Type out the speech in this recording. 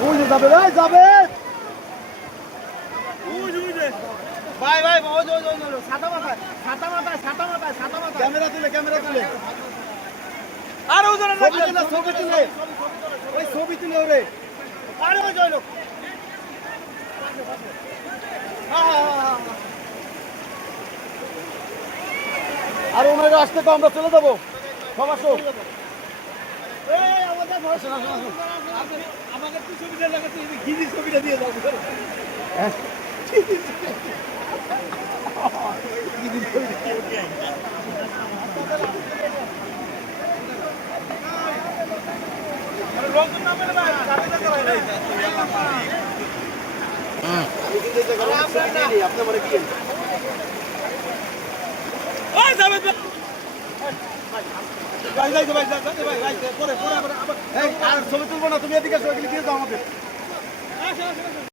ওই যে যাবে ভাই যাবে ভাই ভাই ওই ছাতা মাথায় ক্যামেরা তুলে আর ওজনে ছবি তুলে ওই ছবি তুলে ওরে আরে ওই জয় লোক আর ওনারা আসতে তো আমরা চলে যাবো সব আসো আমাকে তুই ছবিটা লাগাতে ঘিরি ছবিটা দিয়ে দাও আপনি মনে কি আর ছবি তুলবো না তুমি এদিকে দিয়ে দাও আমাদের